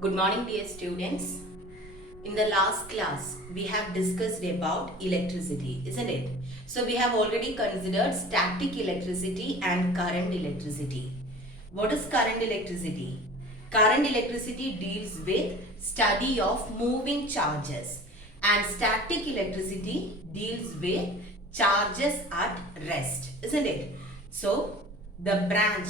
Good morning, dear students. In the last class, we have discussed about electricity, isn't it? So, we have already considered static electricity and current electricity. What is current electricity? Current electricity deals with study of moving charges, and static electricity deals with charges at rest, isn't it? So, the branch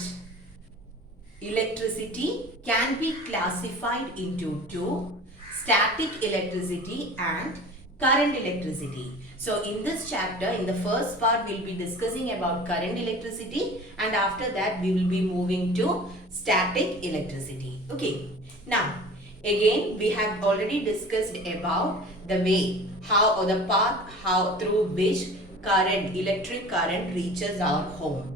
electricity can be classified into two: static electricity and current electricity. So in this chapter, in the first part, we'll be discussing about current electricity, and after that we will be moving to static electricity. Okay. Now again, we have already discussed about the way, how, or the path how through which electric current reaches our home.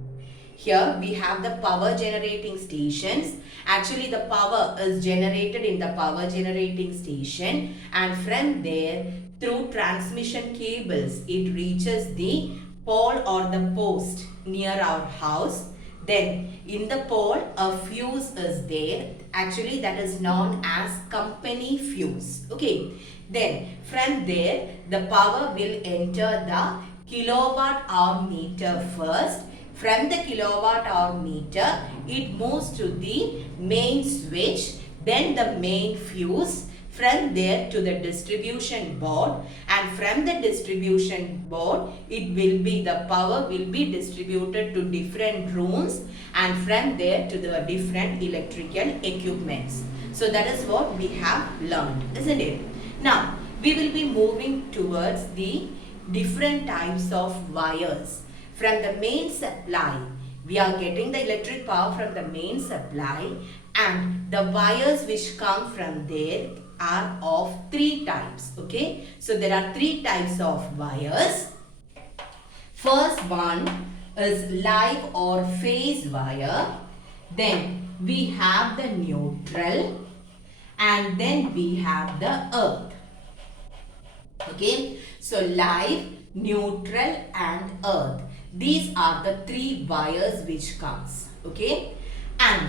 Here we have the power generating stations. Actually, the power is generated in the power generating station, and from there, through transmission cables, it reaches the pole or the post near our house. Then in the pole, a fuse is there. Actually, that is known as company fuse. Okay. Then from there, the power will enter the kilowatt hour meter first. From the kilowatt hour meter, it moves to the main switch, then the main fuse, from there to the distribution board, and from the distribution board, the power will be distributed to different rooms, and from there to the different electrical equipments. So that is what we have learned, isn't it? Now, we will be moving towards the different types of wires. From the main supply, we are getting the electric power from the main supply, and the wires which come from there are of three types. Okay, so there are three types of wires. First one is live or phase wire. Then we have the neutral, and then we have the earth. Okay, so live, neutral and earth. These are the three wires which comes. Okay, and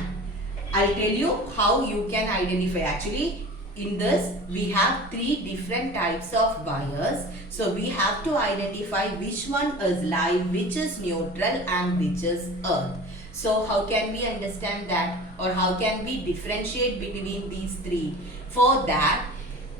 I'll tell you how you can identify. Actually, in this we have three different types of wires. So we have to identify which one is live, which is neutral and which is earth. So how can we understand that, or how can we differentiate between these three? For that,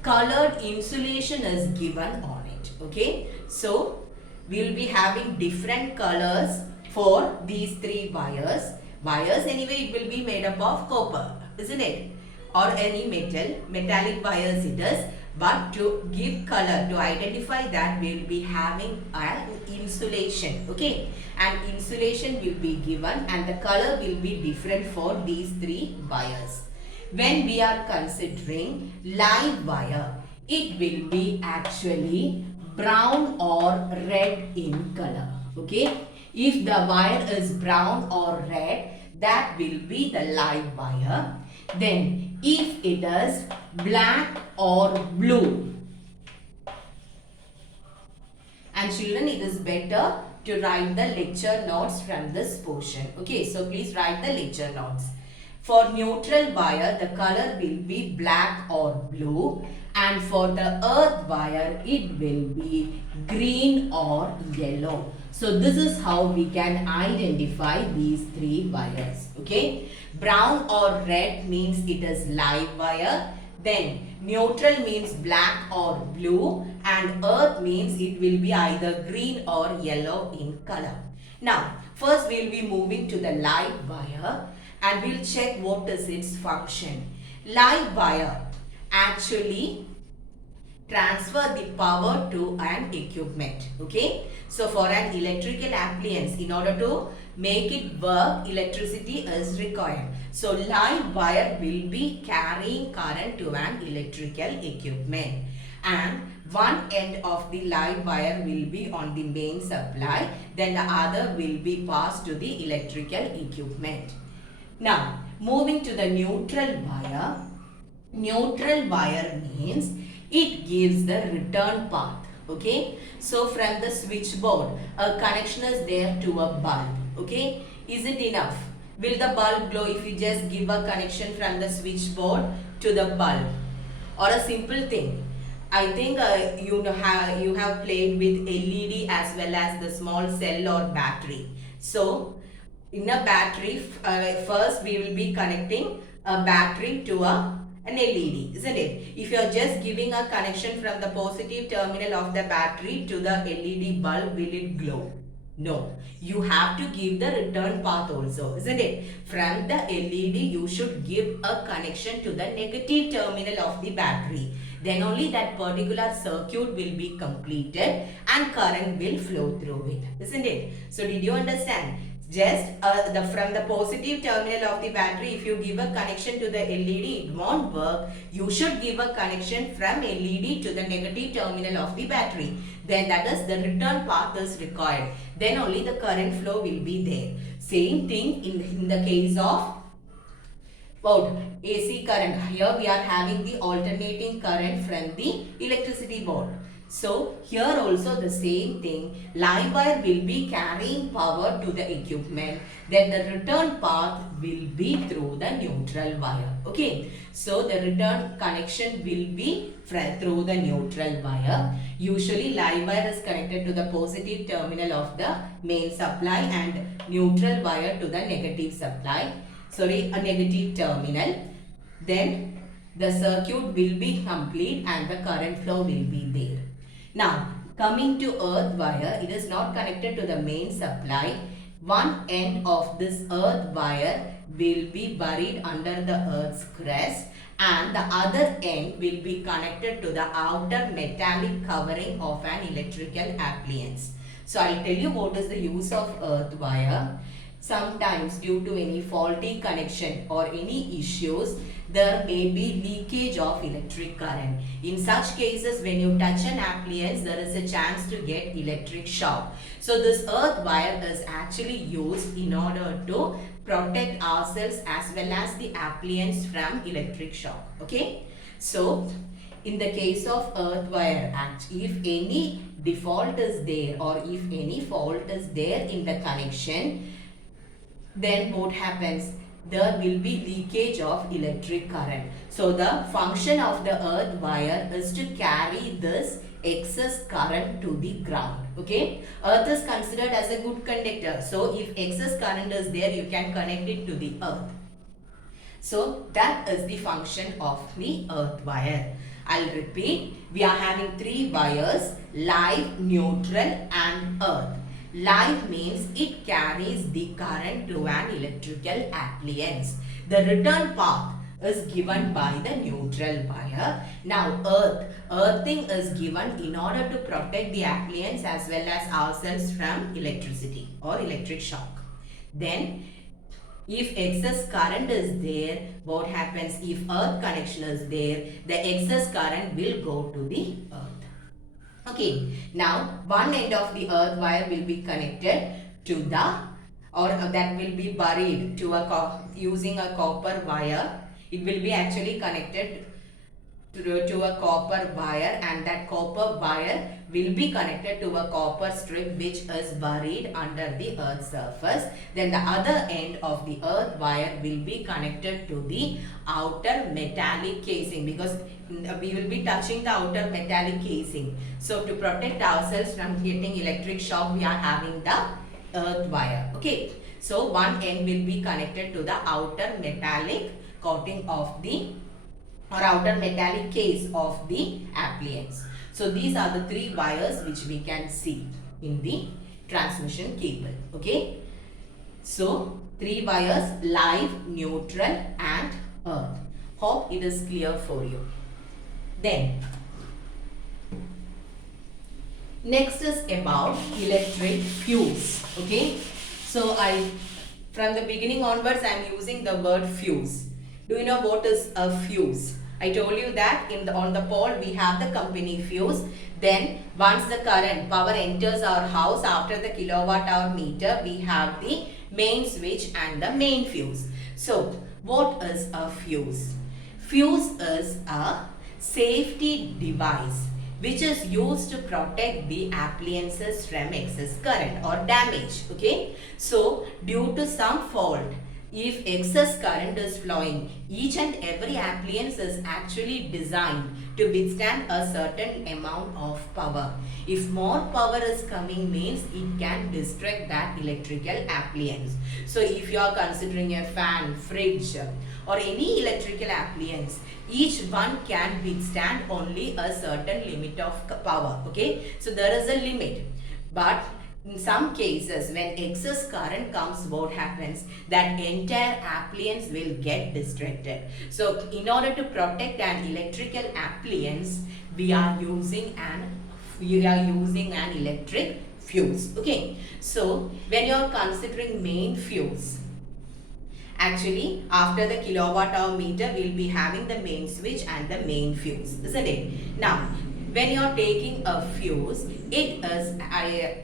colored insulation is given on it. Okay, so we will be having different colors for these three wires. Wires anyway, it will be made up of copper, isn't it? Or any metallic wires it is. But to give color, to identify that, we will be having an insulation. Okay, and insulation will be given, and the color will be different for these three wires. When we are considering live wire, it will be actually brown or red in color. Okay, if the wire is brown or red, that will be the live wire. Then if it is black or blue, and children, it is better to write the lecture notes from this portion. Okay, so please write the lecture notes. For neutral wire, the color will be black or blue, and for the earth wire, it will be green or yellow. So this is how we can identify these three wires. Okay, brown or red means it is live wire. Then neutral means black or blue, and earth means it will be either green or yellow in color. Now, first we will be moving to the live wire, and we'll check what is its function. Live wire actually transfer the power to an equipment. Okay, so for an electrical appliance, in order to make it work, electricity is required. So live wire will be carrying current to an electrical equipment, and one end of the live wire will be on the main supply, then the other will be passed to the electrical equipment. Now, moving to the neutral wire. Neutral wire means it gives the return path. Okay, so from the switchboard, a connection is there to a bulb. Okay, is it enough? Will the bulb glow if you just give a connection from the switchboard to the bulb? Or a simple thing. I think you have played with LED as well as the small cell or battery. So in a battery, first we will be connecting a battery to an LED, isn't it? If you are just giving a connection from the positive terminal of the battery to the LED bulb, will it glow? No. You have to give the return path also, isn't it? From the LED, you should give a connection to the negative terminal of the battery. Then only that particular circuit will be completed and current will flow through it, isn't it? So did you understand? Just from the positive terminal of the battery, if you give a connection to the LED, it won't work. You should give a connection from LED to the negative terminal of the battery. Then that is the return path is required. Then only the current flow will be there. Same thing in the case of about AC current. Here we are having the alternating current from the electricity board. So here also the same thing, live wire will be carrying power to the equipment, then the return path will be through the neutral wire. Okay, so the return connection will be through the neutral wire. Usually live wire is connected to the positive terminal of the main supply and neutral wire to the negative supply. Sorry, a negative terminal. Then the circuit will be complete and the current flow will be there. Now, coming to earth wire, it is not connected to the main supply. One end of this earth wire will be buried under the earth's crust and the other end will be connected to the outer metallic covering of an electrical appliance. So, I will tell you what is the use of earth wire. Sometimes due to any faulty connection or any issues, there may be leakage of electric current. In such cases, when you touch an appliance, there is a chance to get electric shock. So this earth wire is actually used in order to protect ourselves as well as the appliance from electric shock. Okay. So in the case of earth wire, if any default is there or if any fault is there in the connection, then what happens? There will be leakage of electric current. So the function of the earth wire is to carry this excess current to the ground. Okay, earth is considered as a good conductor. So if excess current is there, you can connect it to the earth. So that is the function of the earth wire. I'll repeat. We are having three wires: live, neutral and earth. Live means it carries the current to an electrical appliance. The return path is given by the neutral wire. Now earthing is given in order to protect the appliance as well as ourselves from electricity or electric shock. Then if excess current is there, what happens? If earth connection is there, the excess current will go to the earth. Okay, now one end of the earth wire will be connected to the, or that will be buried to using a copper wire. It will be actually connected to a copper wire, and that copper wire will be connected to a copper strip which is buried under the earth's surface. Then the other end of the earth wire will be connected to the outer metallic casing, because we will be touching the outer metallic casing. So to protect ourselves from getting electric shock, we are having the earth wire. Okay, so one end will be connected to the outer metallic coating of the, or outer metallic case of the appliance. So these are the three wires which we can see in the transmission cable. Okay, so three wires: live, neutral and earth. Hope it is clear for you. Then next is about electric fuse. Okay, so from the beginning onwards I am using the word fuse. Do you know what is a fuse? I told you that on the pole we have the company fuse. Then once the current power enters our house, after the kilowatt hour meter, we have the main switch and the main fuse. So what is a fuse? Fuse is a safety device which is used to protect the appliances from excess current or damage. Okay, so due to some fault, if excess current is flowing, each and every appliance is actually designed to withstand a certain amount of power. If more power is coming means it can distract that electrical appliance. So if you are considering a fan, fridge or any electrical appliance, each one can withstand only a certain limit of power. Okay, so there is a limit. But in some cases, when excess current comes, what happens? That entire appliance will get distracted. So, in order to protect an electrical appliance, we are using an electric fuse. Okay. So, when you are considering main fuse, actually, after the kilowatt hour meter, we will be having the main switch and the main fuse, isn't it? Now, when you are taking a fuse, it is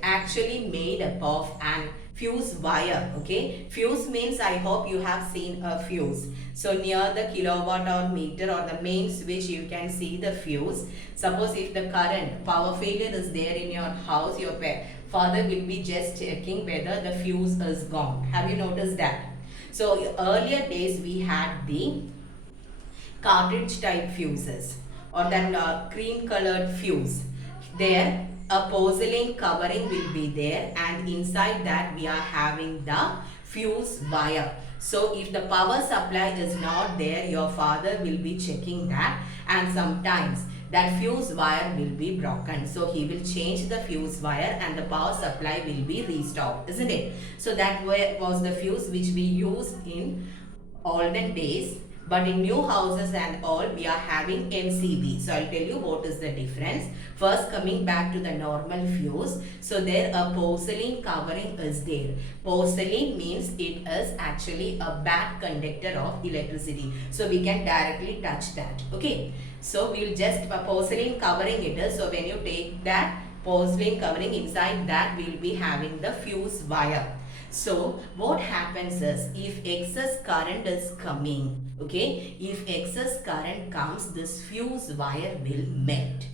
actually made up of an fuse wire. Okay, fuse means, I hope you have seen a fuse. So near the kilowatt hour meter or the main switch, you can see the fuse. Suppose if the current power failure is there in your house, your father will be just checking whether the fuse is gone. Have you noticed that? So earlier days we had the cartridge type fuses, or that cream colored fuse. There a porcelain covering will be there, and inside that we are having the fuse wire. So if the power supply is not there, your father will be checking that, and sometimes that fuse wire will be broken. So he will change the fuse wire and the power supply will be restored, isn't it? So that was the fuse which we used in olden days. But in new houses and all, we are having MCB. So I'll tell you what is the difference. First, coming back to the normal fuse. So there a porcelain covering is there. Porcelain means it is actually a bad conductor of electricity. So we can directly touch that. Okay. So we'll just porcelain covering it is. So when you take that porcelain covering, inside that we'll be having the fuse wire. So what happens is, if excess current is coming, okay, if excess current comes, this fuse wire will melt.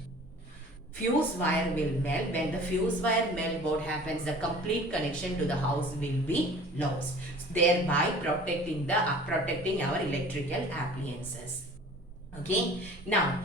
Fuse wire will melt. When the fuse wire melt, what happens? The complete connection to the house will be lost, thereby protecting our electrical appliances. Okay. Now,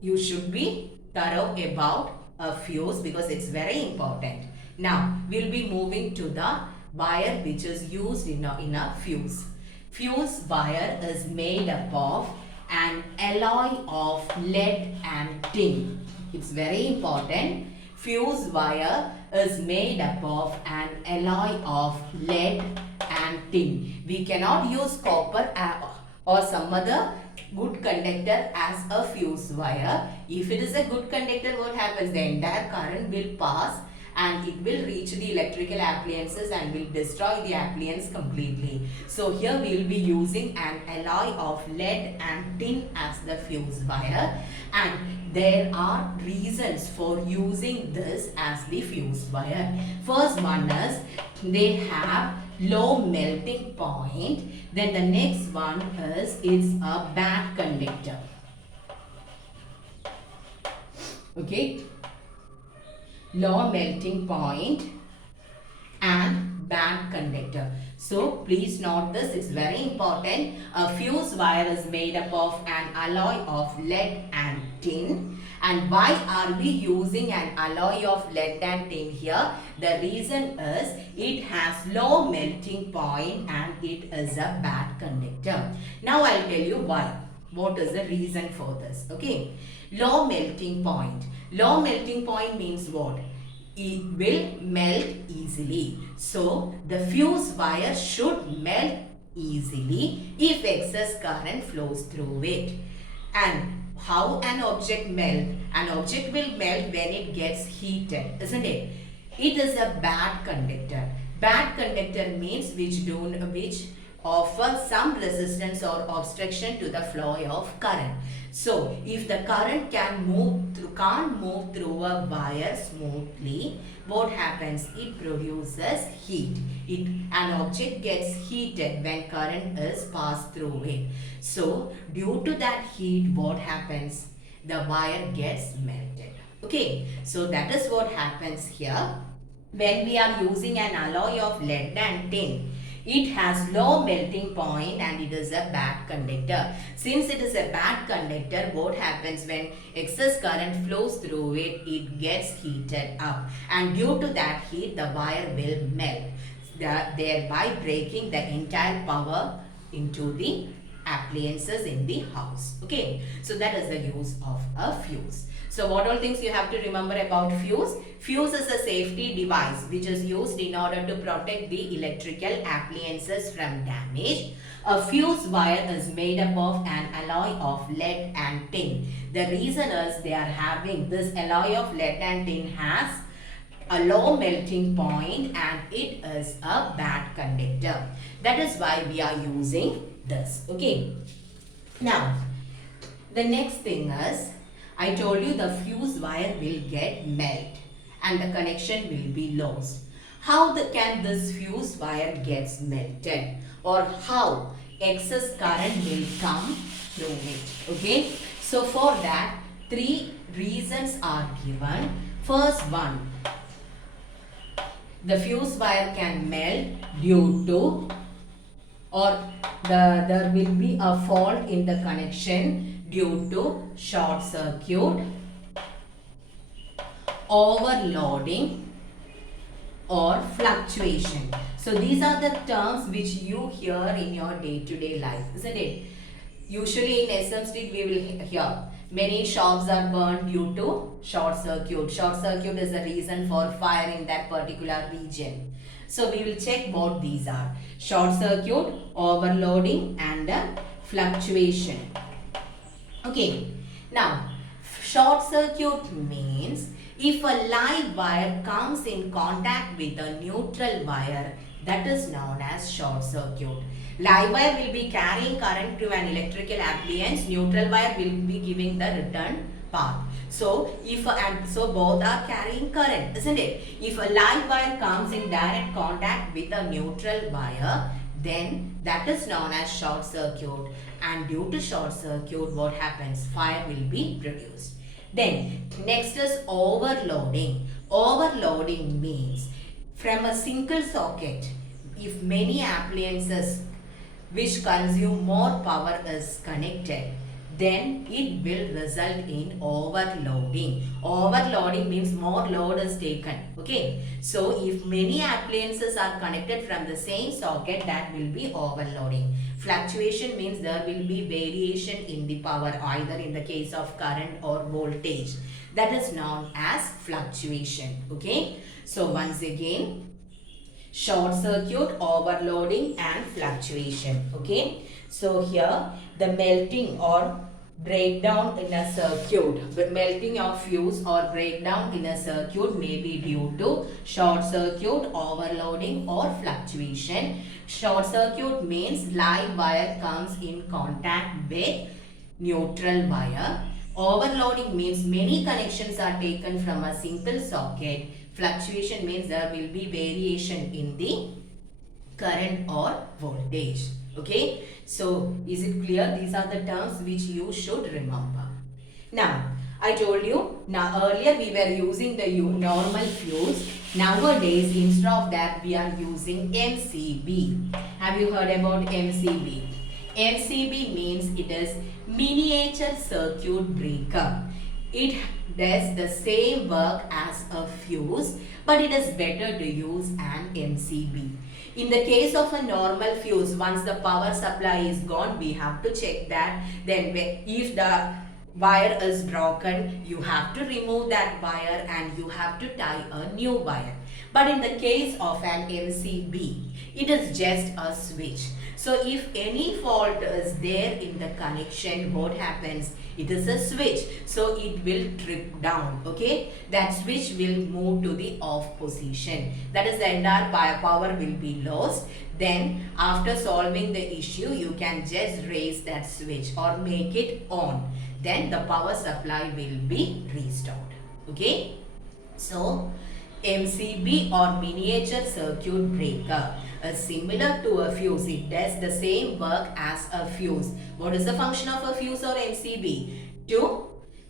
you should be thorough about a fuse because it's very important. Now, we'll be moving to the wire which is used in a fuse. Fuse wire is made up of an alloy of lead and tin. It's very important. Fuse wire is made up of an alloy of lead and tin. We cannot use copper or some other good conductor as a fuse wire. If it is a good conductor, what happens? The entire current will pass and it will reach the electrical appliances and will destroy the appliance completely. So here we will be using an alloy of lead and tin as the fuse wire, and there are reasons for using this as the fuse wire. First one is they have low melting point. Then the next one is it's a bad conductor. Okay. Low melting point and bad conductor. So please note this, it's very important. A fuse wire is made up of an alloy of lead and tin. And why are we using an alloy of lead and tin here? The reason is it has low melting point and it is a bad conductor. Now I'll tell you why. What is the reason for this? Okay. Low melting point. Low melting point means what? It will melt easily. So the fuse wire should melt easily if excess current flows through it. And how an object melt? An object will melt when it gets heated, isn't it? It is a bad conductor. Bad conductor means which offer some resistance or obstruction to the flow of current. So, if the current can't move through a wire smoothly, what happens? It produces heat. An object gets heated when current is passed through it. So, due to that heat, what happens? The wire gets melted. Okay, so that is what happens here. When we are using an alloy of lead and tin, It has low melting point and it is a bad conductor. Since it is a bad conductor, what happens when excess current flows through it, it gets heated up. And due to that heat, the wire will melt, thereby breaking the entire power into the appliances in the house. Okay, so that is the use of a fuse. So what all things you have to remember about fuse? Fuse is a safety device which is used in order to protect the electrical appliances from damage. A fuse wire is made up of an alloy of lead and tin. The reason is they are having this alloy of lead and tin has a low melting point and it is a bad conductor. That is why we are using this. Okay. Now, the next thing is, I told you the fuse wire will get melt and the connection will be lost. How can this fuse wire gets melted, or how excess current will come through it? Okay. So for that, 3 reasons are given. First one, the fuse wire can melt due to, or there will be a fault in the connection due to short circuit, overloading, or fluctuation. So these are the terms which you hear in your day-to-day life, isn't it? Usually in SM Street we will hear many shops are burned due to short circuit. Short circuit is the reason for fire in that particular region. So we will check what these are: short circuit, overloading, and fluctuation. Okay, now short circuit means if a live wire comes in contact with a neutral wire, that is known as short circuit. Live wire will be carrying current to an electrical appliance, neutral wire will be giving the return path. So so both are carrying current, isn't it? If a live wire comes in direct contact with a neutral wire, then that is known as short circuit, and due to short circuit what happens? Fire will be produced. Then next is overloading. Overloading means from a single socket, if many appliances which consume more power is connected, then it will result in overloading. Overloading means more load is taken. Okay. So if many appliances are connected from the same socket, that will be overloading. Fluctuation means there will be variation in the power, either in the case of current or voltage. That is known as fluctuation. Okay. So once again, short circuit, overloading, and fluctuation. Okay. So here the melting or breakdown in a circuit, the melting of fuse or breakdown in a circuit may be due to short circuit, overloading, or fluctuation. Short circuit means live wire comes in contact with neutral wire. Overloading means many connections are taken from a single socket. Fluctuation means there will be variation in the current or voltage. Okay. So is it clear? These are the terms which you should remember. Now I told you, now earlier we were using the normal fuse. Nowadays instead of that we are using MCB. Have you heard about MCB? MCB means it is miniature circuit breaker. It does the same work as a fuse, but it is better to use an MCB. In the case of a normal fuse, once the power supply is gone, we have to check that. Then if the wire is broken, you have to remove that wire and you have to tie a new wire. But in the case of an MCB, it is just a switch. So if any fault is there in the connection, what happens? It is a switch. So it will trip down. Okay. That switch will move to the off position. That is, the entire power will be lost. Then after solving the issue, you can just raise that switch or make it on. Then the power supply will be restored. Okay. So MCB or miniature circuit breaker is similar to a fuse. It does the same work as a fuse. What is the function of a fuse or MCB? To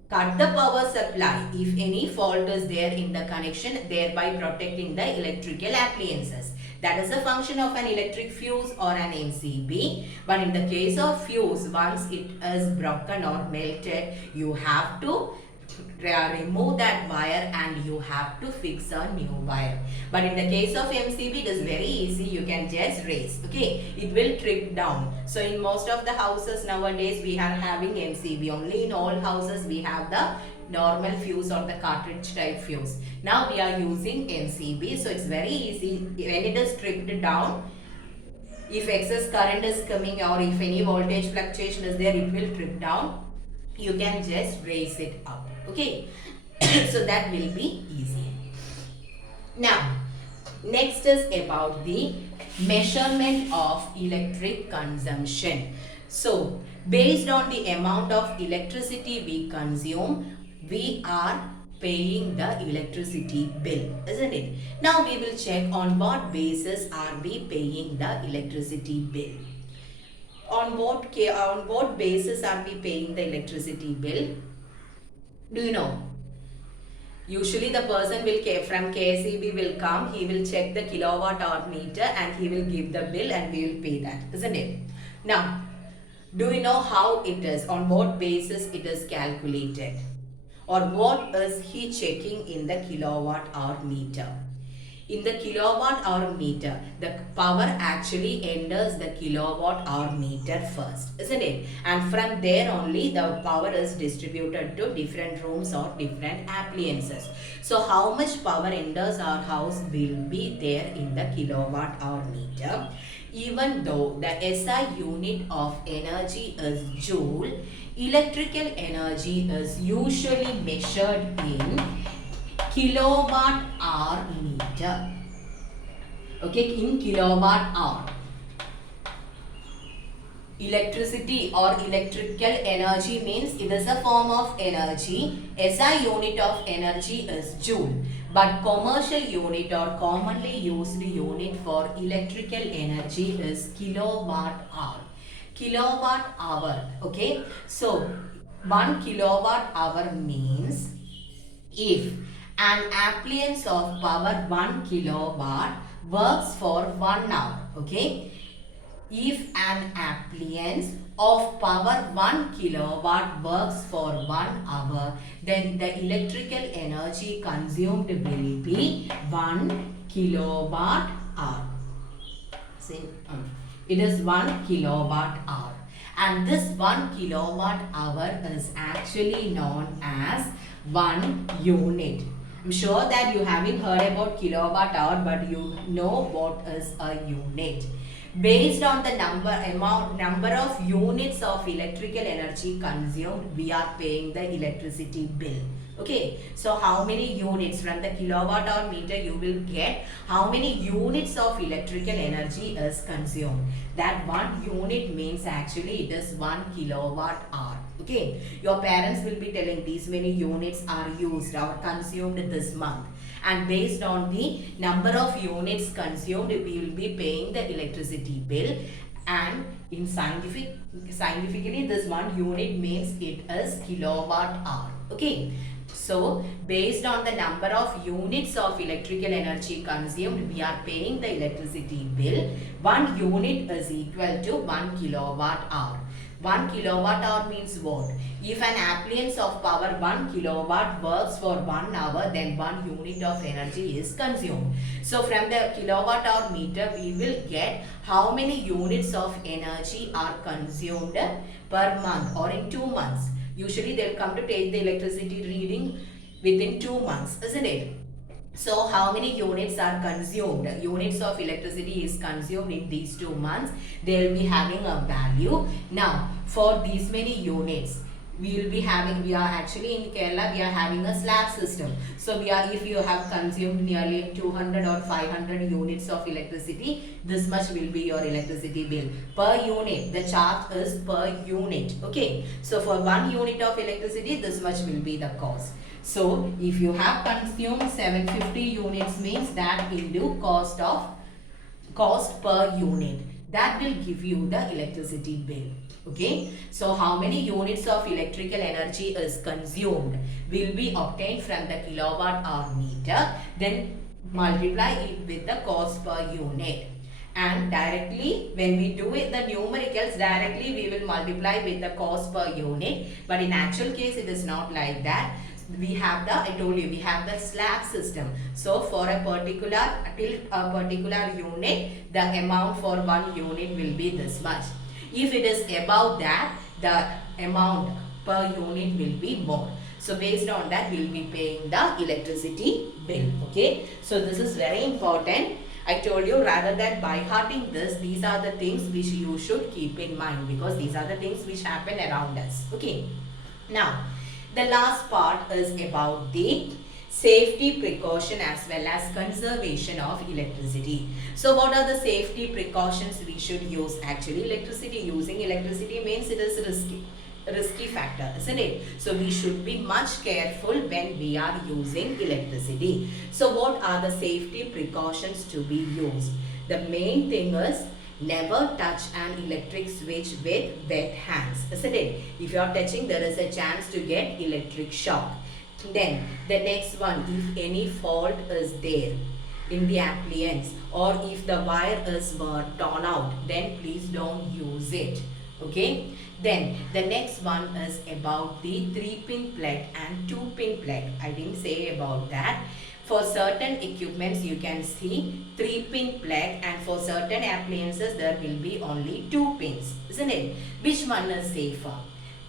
cut the power supply if any fault is there in the connection, thereby protecting the electrical appliances. That is a function of an electric fuse or an MCB. But in the case of fuse, once it is broken or melted, you have to remove that wire and you have to fix a new wire. But in the case of MCB, it is very easy. You can just raise. Okay, it will trip down. So in most of the houses nowadays, we are having MCB. Only in all houses we have the normal fuse or the cartridge type fuse. Now we are using MCB. So it's very easy. When it is tripped down, if excess current is coming or if any voltage fluctuation is there, it will trip down. You can just raise it up. Okay, so that will be easy. Now, next is about the measurement of electric consumption. So, based on the amount of electricity we consume, we are paying the electricity bill, isn't it? Now, we will check on what basis are we paying the electricity bill. On what basis are we paying the electricity bill? Do you know? Usually the person from KSEB will come, he will check the kilowatt hour meter and he will give the bill and we will pay that, isn't it? Now, do you know how it is? On what basis it is calculated? Or what is he checking in the kilowatt hour meter? In the kilowatt hour meter, the power actually enters the kilowatt hour meter first, isn't it? And from there only the power is distributed to different rooms or different appliances. So how much power enters our house will be there in the kilowatt hour meter. Even though the SI unit of energy is joule, electrical energy is usually measured in kilowatt hour meter. Okay, in kilowatt hour. Electricity or electrical energy means it is a form of energy. SI unit of energy is joule. But commercial unit or commonly used unit for electrical energy is kilowatt hour. Kilowatt hour. Okay, so 1 kilowatt hour means if an appliance of power 1 kilowatt works for 1 hour. Okay, if an appliance of power 1 kilowatt works for 1 hour, then the electrical energy consumed will be 1 kilowatt hour. It is 1 kilowatt hour. And this 1 kilowatt hour is actually known as 1 unit. I'm sure that you haven't heard about kilowatt hour, but you know what is a unit. Based on the number of units of electrical energy consumed, we are paying the electricity bill. Okay, so how many units from the kilowatt hour meter you will get how many units of electrical energy is consumed. That 1 unit means actually it is 1 kilowatt hour. Okay, your parents will be telling these many units are used or consumed this month, and based on the number of units consumed we will be paying the electricity bill. And in scientifically this 1 unit means it is kilowatt hour. Okay, so based on the number of units of electrical energy consumed, we are paying the electricity bill. 1 unit is equal to 1 kilowatt hour. 1 kilowatt hour means what? If an appliance of power 1 kilowatt works for 1 hour, then 1 unit of energy is consumed. So from the kilowatt hour meter, we will get how many units of energy are consumed per month or in 2 months. Usually they will come to take the electricity reading within 2 months, isn't it? So how many units are consumed? Units of electricity is consumed in these 2 months. They will be having a value. Now for these many units, we are actually in Kerala, we are having a slab system. So if you have consumed nearly 200 or 500 units of electricity, this much will be your electricity bill. Per unit, the charge is per unit. Okay, so for 1 unit of electricity, this much will be the cost. So if you have consumed 750 units means that into cost per unit. That will give you the electricity bill. Okay, so how many units of electrical energy is consumed will be obtained from the kilowatt hour meter. Then multiply it with the cost per unit. And directly when we do it the numericals, directly we will multiply with the cost per unit, but in actual case it is not like that. We have the, I told you, we have the slab system. So for a particular, till a particular unit, the amount for one unit will be this much. If it is above that, the amount per unit will be more. So based on that, we will be paying the electricity bill. Okay. So this is very important. I told you, rather than by hearting this, these are the things which you should keep in mind, because these are the things which happen around us. Okay. Now, the last part is about the safety precaution as well as conservation of electricity. So what are the safety precautions we should use? Actually, using electricity means it is risky factor, isn't it? So we should be much careful when we are using electricity. So what are the safety precautions to be used? The main thing is never touch an electric switch with wet hands, isn't it? If you are touching, there is a chance to get electric shock. Then the next one, if any fault is there in the appliance, or if the wire is torn out, then please don't use it. Okay. Then the next one is about the 3-pin plug and 2-pin plug. I didn't say about that. For certain equipments you can see 3-pin plug, and for certain appliances there will be only 2 pins, isn't it? Which one is safer?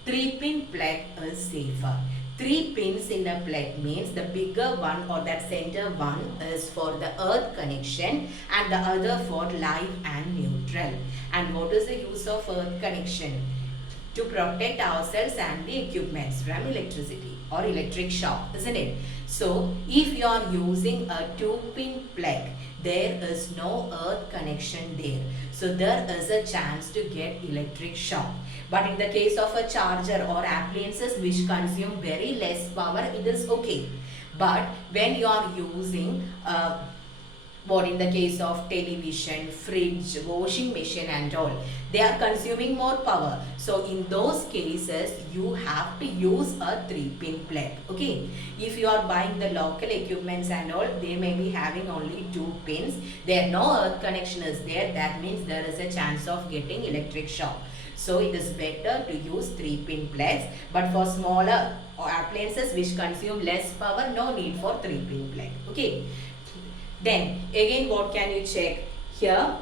3-pin plug is safer. 3 pins in a plug means the bigger one or that center one is for the earth connection and the other for live and neutral. And what is the use of earth connection? To protect ourselves and the equipments from electricity or electric shock, isn't it? So if you are using a 2-pin plug, there is no earth connection there, so there is a chance to get electric shock. But in the case of a charger or appliances which consume very less power, it is okay. But when you are using what in the case of television, fridge, washing machine and all, they are consuming more power. So in those cases, you have to use a 3-pin plug. Okay. If you are buying the local equipments and all, they may be having only 2 pins. There no earth connection is there. That means there is a chance of getting electric shock. So it is better to use 3-pin plugs. But for smaller appliances which consume less power, no need for 3-pin plug. Okay. Then again, what can you check here?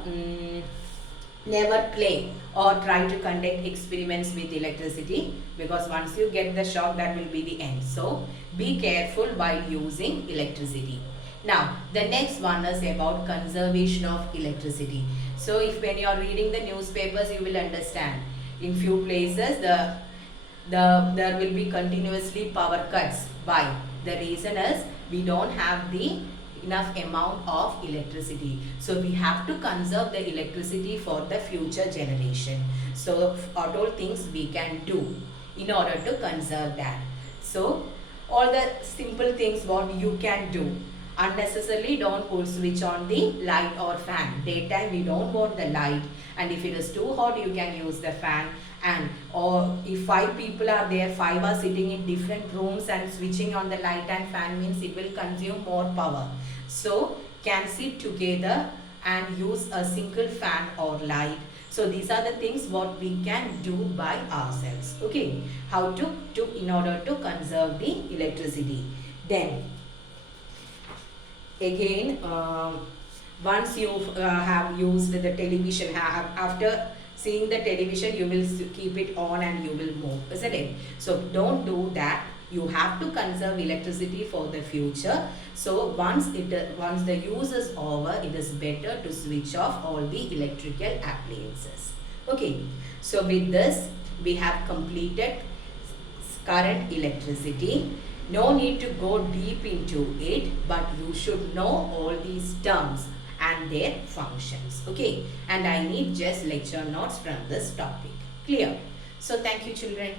Never play or try to conduct experiments with electricity, because once you get the shock, that will be the end. So be careful while using electricity. Now the next one is about conservation of electricity. So if when you are reading the newspapers, you will understand in few places there will be continuously power cuts. Why? The reason is we don't have the enough amount of electricity. So we have to conserve the electricity for the future generation. So what all things we can do in order to conserve that. So all the simple things what you can do. Unnecessarily don't pull switch on the light or fan. Daytime we don't want the light, and if it is too hot you can use the fan. And or if 5 people are there, 5 are sitting in different rooms and switching on the light and fan means it will consume more power. So can sit together and use a single fan or light. So these are the things what we can do by ourselves. Okay, how to in order to conserve the electricity. Then again, once you have used the television, after seeing the television you will keep it on and you will move, isn't it? So don't do that. You have to conserve electricity for the future. So once the use is over, it is better to switch off all the electrical appliances. Okay, so with this we have completed current electricity. No need to go deep into it, but you should know all these terms and their functions. Okay, and I need just lecture notes from this topic. Clear? So thank you children.